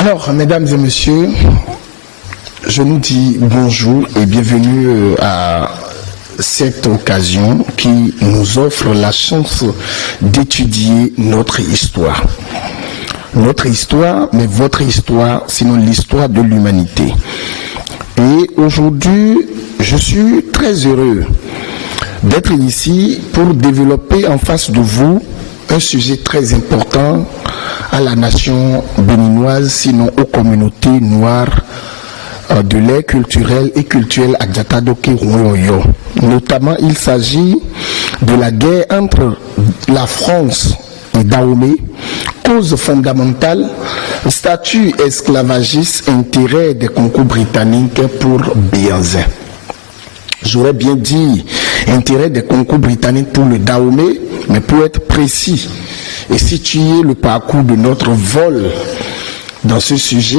Alors, mesdames et messieurs, je nous dis bonjour et bienvenue à cette occasion qui nous offre la chance d'étudier notre histoire. Notre histoire, mais votre histoire, sinon l'histoire de l'humanité. Et aujourd'hui, je suis très heureux d'être ici pour développer en face de vous un sujet très important à la nation béninoise, sinon aux communautés noires de l'ère culturelle et culturelle à Diatadoké-Royo. Notamment, il s'agit de la guerre entre la France et Dahomey, cause fondamentale, statut esclavagiste, intérêt des concours britanniques pour Béanzin. J'aurais bien dit intérêt des concours britanniques pour le Dahomey, mais pour être précis et situer le parcours de notre vol dans ce sujet,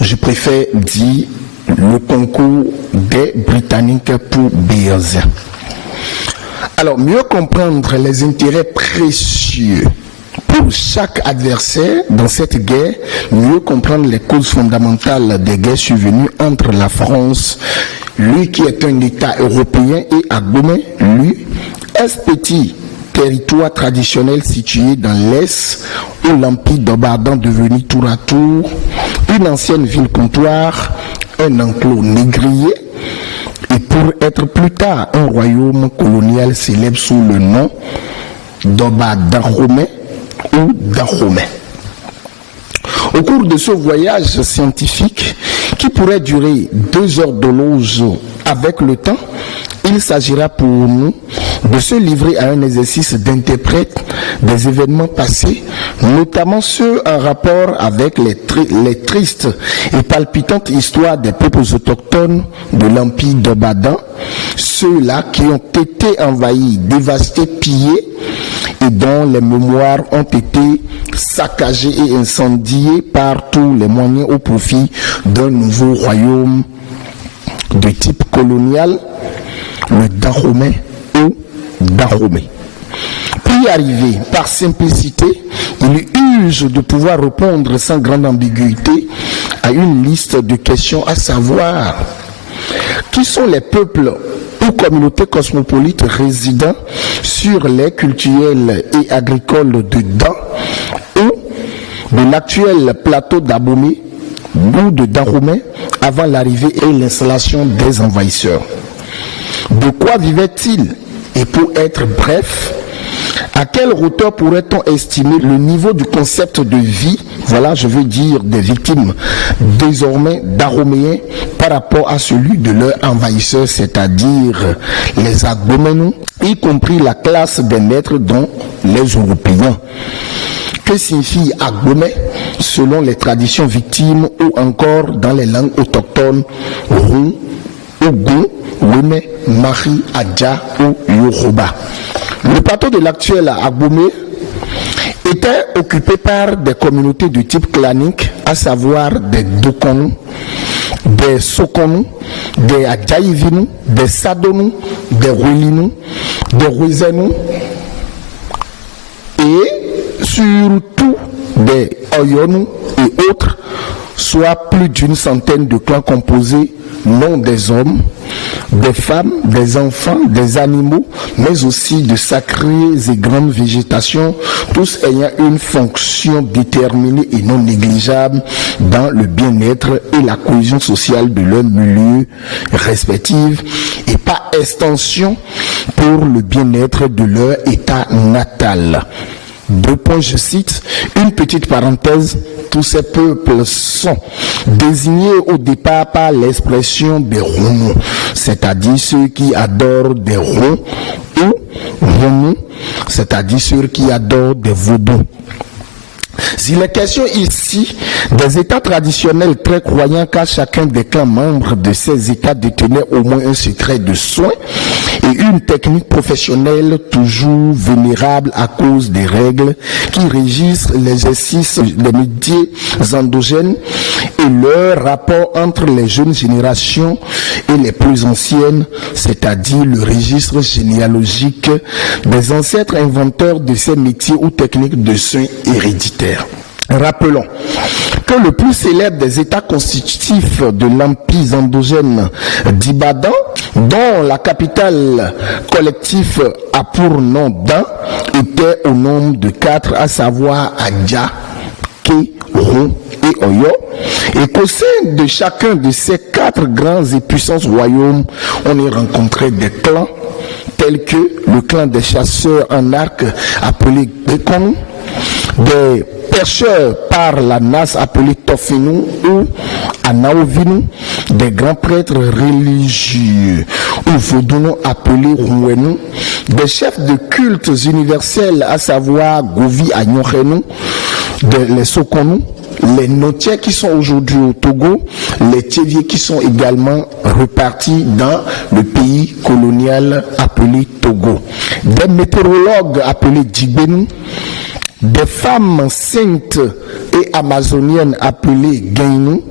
je préfère dire le concours des Britanniques pour Béanzin. Alors, mieux comprendre les intérêts précieux pour chaque adversaire dans cette guerre, mieux comprendre les causes fondamentales des guerres survenues entre la France, lui qui est un État européen, et Agboumé, lui, est petit territoire traditionnel situé dans l'Est, où l'empire d'Obadan devenu tour à tour une ancienne ville comptoir, un enclos négrier, et pour être plus tard un royaume colonial célèbre sous le nom d'Oba-Dahomey ou Dahomey. Au cours de ce voyage scientifique, qui pourrait durer 2 heures de loge avec le temps, il s'agira pour nous de se livrer à un exercice d'interprète des événements passés, notamment ceux en rapport avec les tristes et palpitantes histoires des peuples autochtones de l'empire d'Obadan, ceux-là qui ont été envahis, dévastés, pillés et dont les mémoires ont été saccagées et incendiées par tous les moyens au profit d'un nouveau royaume de type colonial, le Dahomey ou Dahomey. Pour y arriver, par simplicité, il use de pouvoir répondre sans grande ambiguïté à une liste de questions, à savoir qui sont les peuples ou communautés cosmopolites résidant sur les culturels et agricoles de Dan ou de l'actuel plateau d'Abomey ou de Dahomey avant l'arrivée et l'installation des envahisseurs. De quoi vivaient-ils? Et pour être bref, à quelle hauteur pourrait-on estimer le niveau du concept de vie, voilà, je veux dire des victimes désormais dahoméens, par rapport à celui de leurs envahisseurs, c'est-à-dire les Agboménous, y compris la classe des maîtres dont les Européens. Que signifie Agbomey selon les traditions victimes ou encore dans les langues autochtones Rou, Ogun, Weme, Mari, Adja ou Yoruba? Le plateau de l'actuel Agbomey était occupé par des communautés de type clanique, à savoir des Dokonou, des Sokonou, des Adjaïvinou, des Sadonou, des Rulinou, des Ruizenou et surtout des Oyonou et autres, soit plus d'une centaine de clans composés non des hommes, des femmes, des enfants, des animaux, mais aussi de sacrées et grandes végétations, tous ayant une fonction déterminée et non négligeable dans le bien-être et la cohésion sociale de leur milieu respectif, et par extension pour le bien-être de leur état natal. 2 points, je cite, une petite parenthèse, tous ces peuples sont désignés au départ par l'expression des Ronous, c'est-à-dire ceux qui adorent des ronds, ou Ronous, c'est-à-dire ceux qui adorent des vaudous. S'il est question ici des États traditionnels très croyants, car chacun des clans membres de ces États détenait au moins un secret de soins et une technique professionnelle toujours vénérable à cause des règles qui régissent l'exercice des métiers endogènes et leur rapport entre les jeunes générations et les plus anciennes, c'est-à-dire le registre généalogique des ancêtres inventeurs de ces métiers ou techniques de soins héréditaires. Rappelons que le plus célèbre des États constitutifs de l'empire endogène d'Ibadan, dont la capitale collective a pour nom d'An, était au nombre de 4, à savoir Adja, Kéron et Oyo, et qu'au sein de chacun de ces 4 grands et puissants royaumes, on y rencontrait des clans tels que le clan des chasseurs en arc appelé Gekon, des pêcheurs par la nasse appelés Tofinu ou Anaovinu, des grands prêtres religieux ou Vodouno appelés Rouenou, des chefs de cultes universels à savoir Govi Agnorenou, les Sokonou, les Notiers qui sont aujourd'hui au Togo, les Tchéviers qui sont également repartis dans le pays colonial appelé Togo, des météorologues appelés Djibénou, des femmes saintes et amazoniennes appelées Gainou,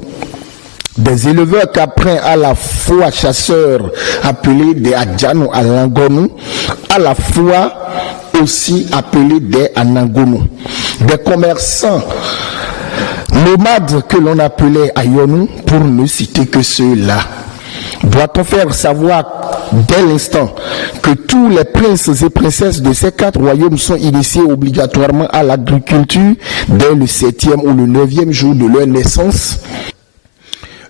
des éleveurs caprins à la fois chasseurs appelés des Adjanou Alangonou, à la fois aussi appelés des Anangonou, des commerçants nomades que l'on appelait Ayonou, pour ne citer que ceux-là. Doit-on faire savoir dès l'instant que tous les princes et princesses de ces 4 royaumes sont initiés obligatoirement à l'agriculture dès le 7e ou le 9e jour de leur naissance?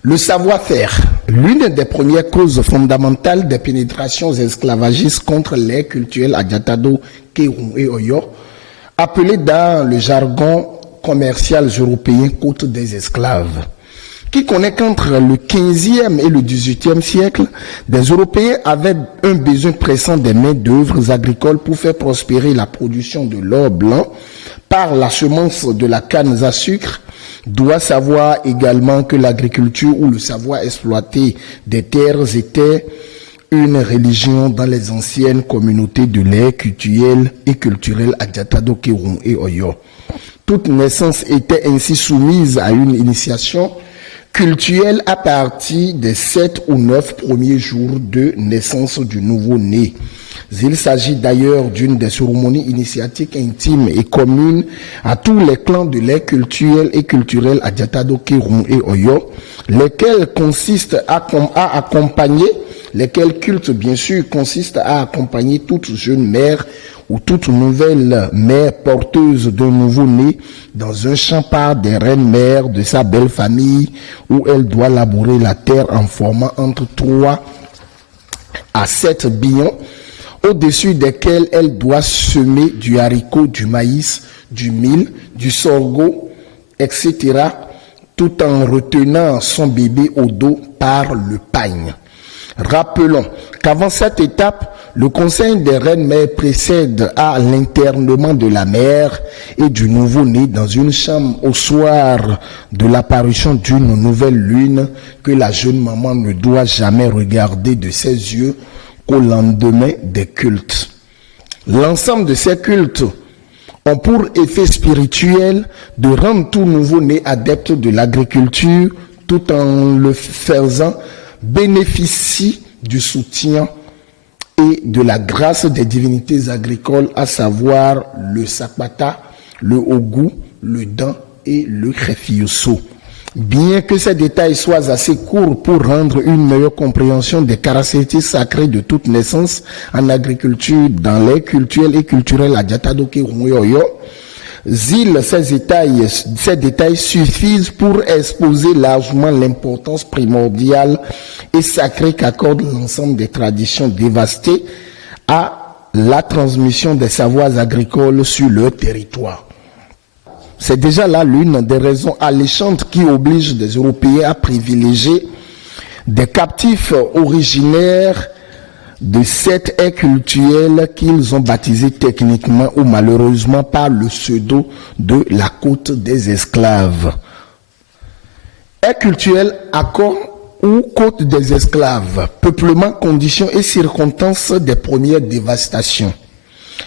Le savoir-faire, l'une des premières causes fondamentales des pénétrations esclavagistes contre les culturels Adjatado, Kéron et Oyo, appelés dans le jargon commercial européen côte des esclaves. Qui connaît qu'entre le 15e et le 18e siècle, des Européens avaient un besoin pressant des main-d'œuvre agricoles pour faire prospérer la production de l'or blanc par la semence de la canne à sucre, doit savoir également que l'agriculture ou le savoir exploiter des terres était une religion dans les anciennes communautés de l'ère culturelle et culturelle Adjatado, Kéron et Oyo. Toute naissance était ainsi soumise à une initiation culturelle à partir des 7 ou 9 premiers jours de naissance du nouveau-né. Il s'agit d'ailleurs d'une des cérémonies initiatiques intimes et communes à tous les clans de l'ère culturelle et culturelle Adjatado, Kéron et Oyo, lesquels consistent à accompagner, lesquels cultes bien sûr consistent à accompagner toute jeune mère ou toute nouvelle mère porteuse d'un nouveau-né dans un champ par des reines-mères de sa belle famille où elle doit labourer la terre en formant entre 3 à 7 billons au-dessus desquels elle doit semer du haricot, du maïs, du mil, du sorgho, etc., tout en retenant son bébé au dos par le pagne. Rappelons qu'avant cette étape, le conseil des reines-mères précède à l'internement de la mère et du nouveau-né dans une chambre au soir de l'apparition d'une nouvelle lune que la jeune maman ne doit jamais regarder de ses yeux qu'au lendemain des cultes. L'ensemble de ces cultes ont pour effet spirituel de rendre tout nouveau-né adepte de l'agriculture tout en le faisant bénéficie du soutien et de la grâce des divinités agricoles, à savoir le Sapata, le Ogou, le Dan et le Khefioso. Bien que ces détails soient assez courts pour rendre une meilleure compréhension des caractéristiques sacrées de toute naissance en agriculture dans les culturels et culturels Adjatado, Kéron et Oyo, ces détails suffisent pour exposer largement l'importance primordiale et sacrée qu'accorde l'ensemble des traditions dévastées à la transmission des savoirs agricoles sur leur territoire. C'est déjà là l'une des raisons alléchantes qui obligent des Européens à privilégier des captifs originaires de cette ère culturelle qu'ils ont baptisé techniquement ou malheureusement par le pseudo de la côte des esclaves. Ère culturelle, accord ou côte des esclaves, peuplement, conditions et circonstances des premières dévastations.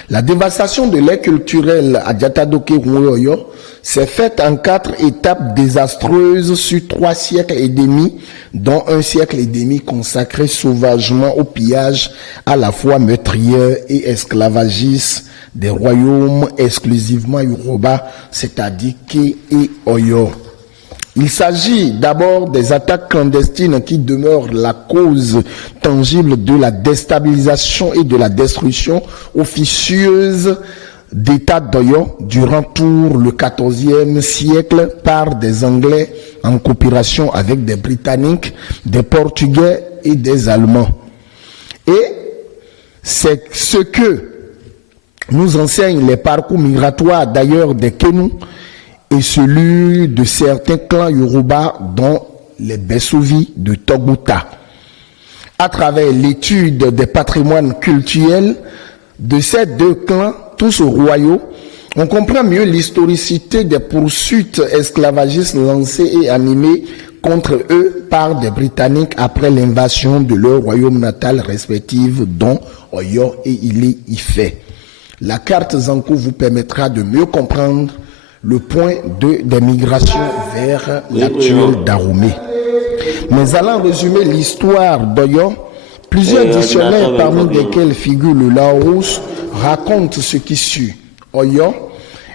La dévastation de l'ère culturelle Adjatado, Kéron et Oyo s'est faite en 4 étapes désastreuses sur 3 siècles et demi, dont 1 siècle et demi consacré sauvagement au pillage à la fois meurtrier et esclavagiste des royaumes exclusivement Yoruba, c'est-à-dire Ké et Oyo. Il s'agit d'abord des attaques clandestines qui demeurent la cause tangible de la déstabilisation et de la destruction officieuse d'État d'Oyo durant tout le XIVe siècle par des Anglais en coopération avec des Britanniques, des Portugais et des Allemands. Et c'est ce que nous enseignent les parcours migratoires d'ailleurs des Kénous et celui de certains clans Yoruba dont les Bessouvis de Togouta. À travers l'étude des patrimoines culturels de ces deux clans, tous royaux, on comprend mieux l'historicité des poursuites esclavagistes lancées et animées contre eux par des Britanniques après l'invasion de leur royaume natal respectif, dont Oyo et Ilé-Ifẹ̀. La carte Zankou vous permettra de mieux comprendre le point des migrations vers l'actuel Dahomey. Mais allant résumer l'histoire d'Oyo, plusieurs dictionnaires parmi lesquels figure le Larousse racontent ce qui suit. Oyo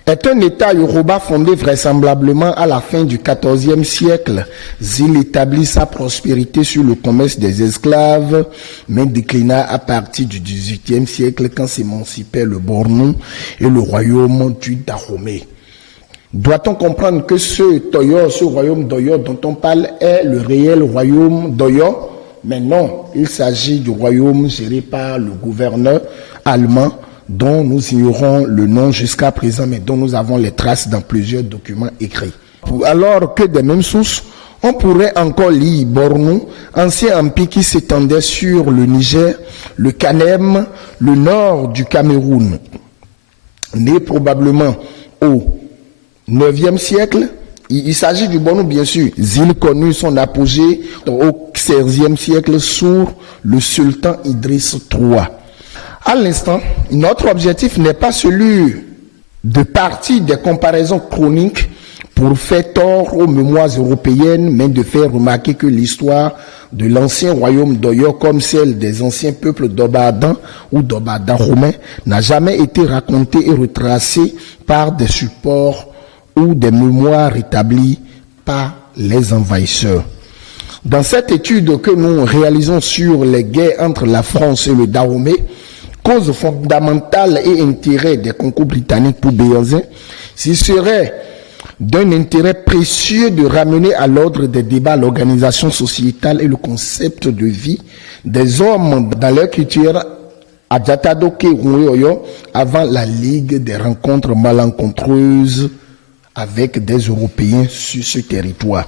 est un État Yoruba fondé vraisemblablement à la fin du XIVe siècle. Il établit sa prospérité sur le commerce des esclaves, mais déclina à partir du XVIIIe siècle quand s'émancipaient le Bornou et le royaume du Dahomey. Doit-on comprendre que ce royaume d'Oyo dont on parle est le réel royaume d'Oyo? Mais non, il s'agit du royaume géré par le gouverneur allemand dont nous ignorons le nom jusqu'à présent, mais dont nous avons les traces dans plusieurs documents écrits. Alors que des mêmes sources, on pourrait encore lire Bornou, ancien empire qui s'étendait sur le Niger, le Kanem, le nord du Cameroun, né probablement au 9e siècle. Il s'agit du Bornou, bien sûr. Il connut son apogée au 16e siècle sous le sultan Idriss III. À l'instant, notre objectif n'est pas celui de partir des comparaisons chroniques pour faire tort aux mémoires européennes, mais de faire remarquer que l'histoire de l'ancien royaume d'Oyo, comme celle des anciens peuples d'Obadan ou d'Obadan romains, n'a jamais été racontée et retracée par des supports ou des mémoires établies par les envahisseurs. Dans cette étude que nous réalisons sur les guerres entre la France et le Dahomey, cause fondamentale et intérêt des concours britanniques pour Béhanzin, s'il serait d'un intérêt précieux de ramener à l'ordre des débats l'organisation sociétale et le concept de vie des hommes dans leur culture à Jatadoke Oyo avant la Ligue des rencontres malencontreuses avec des Européens sur ce territoire.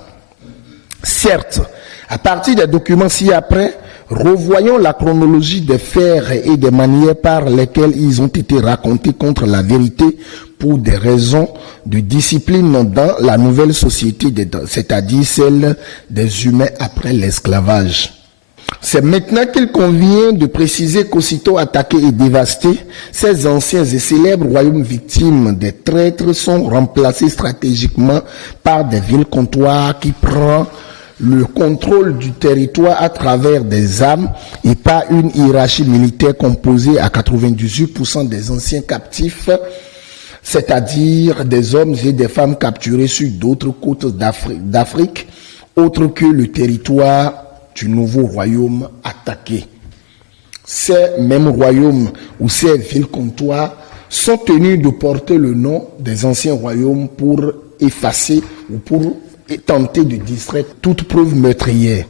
Certes, à partir des documents ci-après, revoyons la chronologie des faits et des manières par lesquelles ils ont été racontés contre la vérité pour des raisons de discipline dans la nouvelle société, c'est-à-dire celle des humains après l'esclavage. C'est maintenant qu'il convient de préciser qu'aussitôt attaqués et dévastés, ces anciens et célèbres royaumes victimes des traîtres sont remplacés stratégiquement par des villes comptoirs qui prennent le contrôle du territoire à travers des armes et par une hiérarchie militaire composée à 98% des anciens captifs, c'est-à-dire des hommes et des femmes capturés sur d'autres côtes d'Afrique, autres que le territoire du nouveau royaume attaqué. Ces mêmes royaumes ou ces villes comptoirs sont tenus de porter le nom des anciens royaumes pour effacer ou pour tenter de distraire toute preuve meurtrière.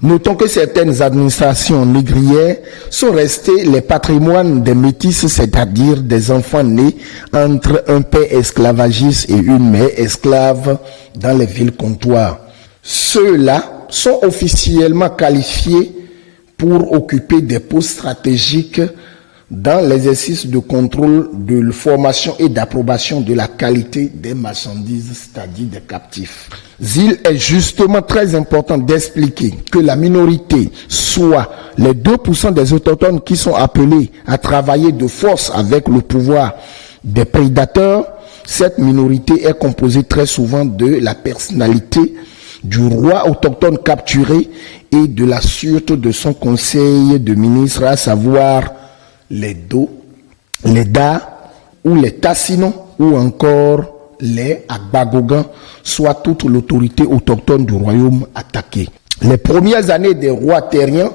Notons que certaines administrations négrières sont restées les patrimoines des métis, c'est-à-dire des enfants nés entre un père esclavagiste et une mère esclave dans les villes comptoirs. Ceux-là sont officiellement qualifiés pour occuper des postes stratégiques dans l'exercice de contrôle de formation et d'approbation de la qualité des marchandises, c'est-à-dire des captifs. Il est justement très important d'expliquer que la minorité, soit les 2% des autochtones qui sont appelés à travailler de force avec le pouvoir des prédateurs, cette minorité est composée très souvent de la personnalité du roi autochtone capturé et de la sûreté de son conseil de ministres, à savoir les Do, les Da, ou les Tassino, ou encore les Agbagogan, soit toute l'autorité autochtone du royaume attaquée. Les premières années des rois terriens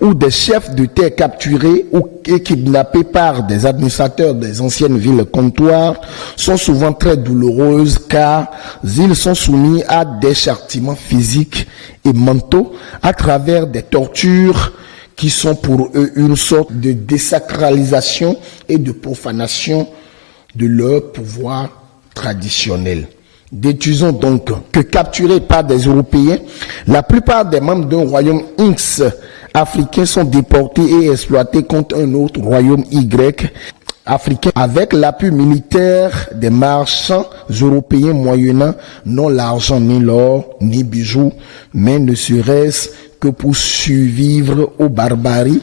ou des chefs de terre capturés ou kidnappés par des administrateurs des anciennes villes comptoirs sont souvent très douloureuses car ils sont soumis à des châtiments physiques et mentaux à travers des tortures qui sont pour eux une sorte de désacralisation et de profanation de leur pouvoir traditionnel. Déduisons donc que capturés par des Européens, la plupart des membres d'un royaume X africains sont déportés et exploités contre un autre royaume Y africain avec l'appui militaire des marchands européens moyennant non l'argent ni l'or ni bijoux, mais ne serait-ce que pour survivre aux barbaries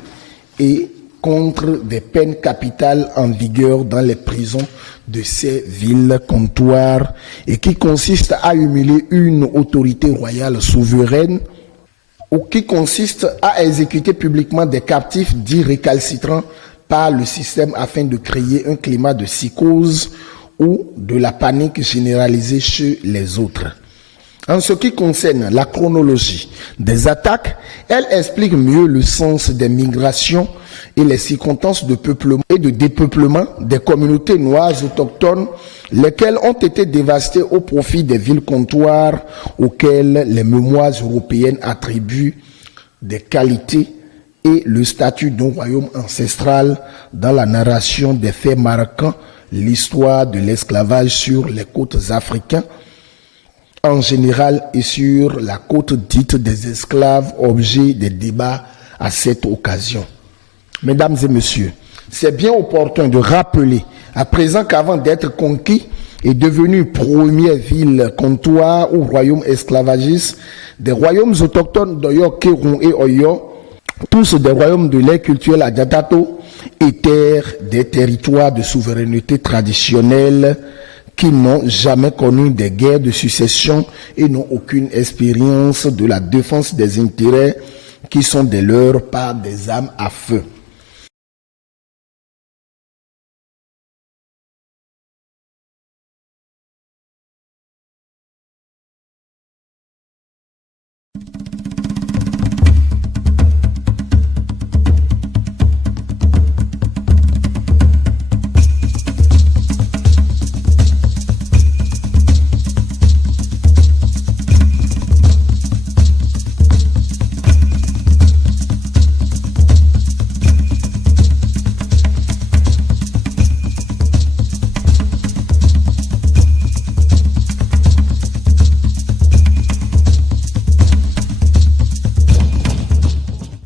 et contre des peines capitales en vigueur dans les prisons de ces villes comptoirs et qui consiste à humilier une autorité royale souveraine ou qui consiste à exécuter publiquement des captifs dits récalcitrants par le système afin de créer un climat de psychose ou de la panique généralisée chez les autres. En ce qui concerne la chronologie des attaques, elle explique mieux le sens des migrations et les circonstances de peuplement et de dépeuplement des communautés noires autochtones, lesquelles ont été dévastées au profit des villes comptoirs auxquelles les mémoires européennes attribuent des qualités et le statut d'un royaume ancestral dans la narration des faits marquant l'histoire de l'esclavage sur les côtes africaines en général et sur la côte dite des esclaves, objet des débats à cette occasion. Mesdames et messieurs, c'est bien opportun de rappeler à présent qu'avant d'être conquis et devenu première ville comptoir ou royaume esclavagiste, des royaumes autochtones d'Oyo, Kéroun et Oyo, tous des royaumes de l'ère culturelle Adjatato, étaient des territoires de souveraineté traditionnelle qui n'ont jamais connu des guerres de succession et n'ont aucune expérience de la défense des intérêts qui sont des leurs par des armes à feu.